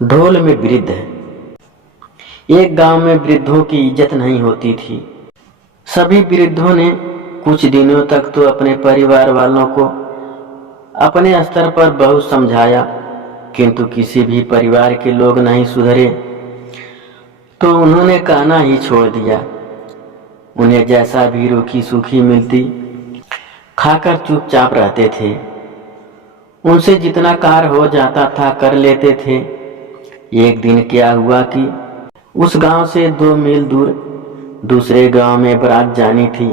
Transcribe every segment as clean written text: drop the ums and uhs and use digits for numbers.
ढोल में वृद्ध। एक गांव में वृद्धों की इज्जत नहीं होती थी। सभी वृद्धों ने कुछ दिनों तक तो अपने परिवार वालों को अपने स्तर पर बहुत समझाया, किंतु किसी भी परिवार के लोग नहीं सुधरे तो उन्होंने कहना ही छोड़ दिया। उन्हें जैसा भी रूखी सूखी मिलती खाकर चुपचाप रहते थे। उनसे जितना कार्य हो जाता था कर लेते थे। एक दिन क्या हुआ कि उस गांव से 2 मील दूर दूसरे गांव में बारात जानी थी,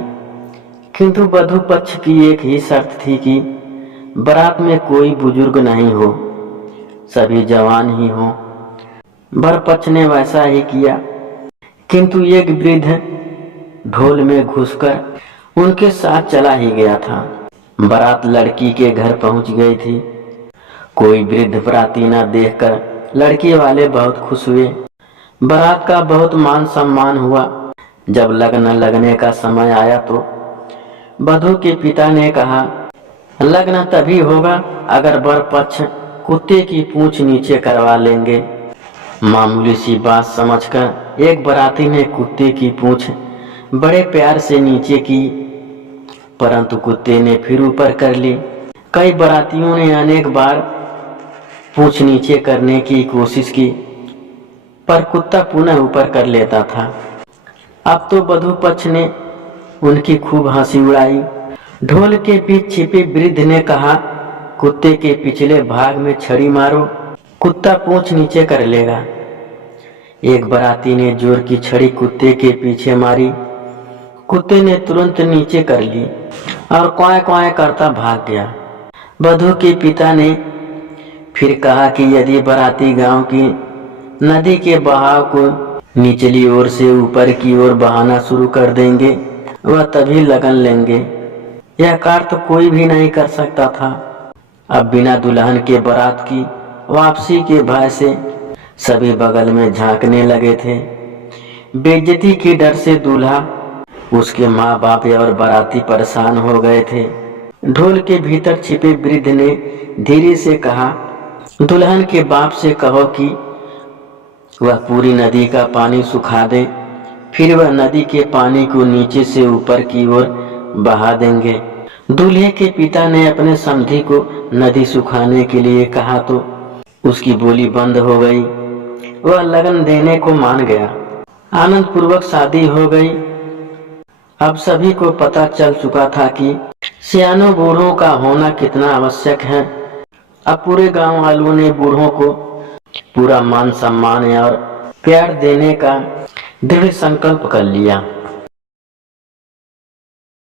किंतु वधू पक्ष की एक ही शर्त थी कि बारात में कोई बुजुर्ग नहीं हो, सभी जवान ही हो। वर पक्ष ने वैसा ही किया, किंतु एक वृद्ध ढोल में घुसकर उनके साथ चला ही गया था। बारात लड़की के घर पहुंच गई थी। कोई वृद्ध बराती न देखकर लड़की वाले बहुत खुश हुए। बारात का बहुत मान सम्मान हुआ। जब लगन लगने का समय आया तो वधू के पिता ने कहा, लगन तभी होगा अगर वर पक्ष कुत्ते की पूंछ नीचे करवा लेंगे। मामूली सी बात समझकर एक बराती ने कुत्ते की पूंछ बड़े प्यार से नीचे की, परंतु कुत्ते ने फिर ऊपर कर ली। कई बरातियों ने अनेक बार पूंछ नीचे करने की कोशिश की, पर कुत्ता पुनः ऊपर कर लेता था। अब तो वधू पक्ष ने उनकी खूब हंसी उड़ाई। ढोल के बीच छिपे वृद्ध ने कहा, कुत्ते के पिछले भाग में छड़ी मारो, कुत्ता पूंछ नीचे कर लेगा। एक बराती ने जोर की छड़ी कुत्ते के पीछे मारी। कुत्ते ने तुरंत नीचे कर ली और क्वाय क्वाय करता भाग गया। वधू के पिता ने फिर कहा कि यदि बराती गांव की नदी के बहाव को निचली ओर से ऊपर की ओर बहाना शुरू कर देंगे, वह तभी लगन लेंगे। यह कार्य तो कोई भी नहीं कर सकता था। अब बिना दुल्हन के बारात की वापसी के भय से सभी बगल में झांकने लगे थे। बेइज्जती के डर से दूल्हा, उसके माँ बाप और बाराती परेशान हो गए थे। ढोल के भीतर छिपे वृद्ध ने धीरे से कहा, दुल्हन के बाप से कहो कि वह पूरी नदी का पानी सुखा दे, फिर वह नदी के पानी को नीचे से ऊपर की ओर बहा देंगे। दूल्हे के पिता ने अपने समधी को नदी सुखाने के लिए कहा तो उसकी बोली बंद हो गई। वह लगन देने को मान गया। आनंद पूर्वक शादी हो गई। अब सभी को पता चल चुका था कि सियानों बूढ़ों का होना कितना आवश्यक है। अब पूरे गांव वालों ने बूढ़ों को पूरा मान सम्मान और प्यार देने का दृढ़ संकल्प कर लिया।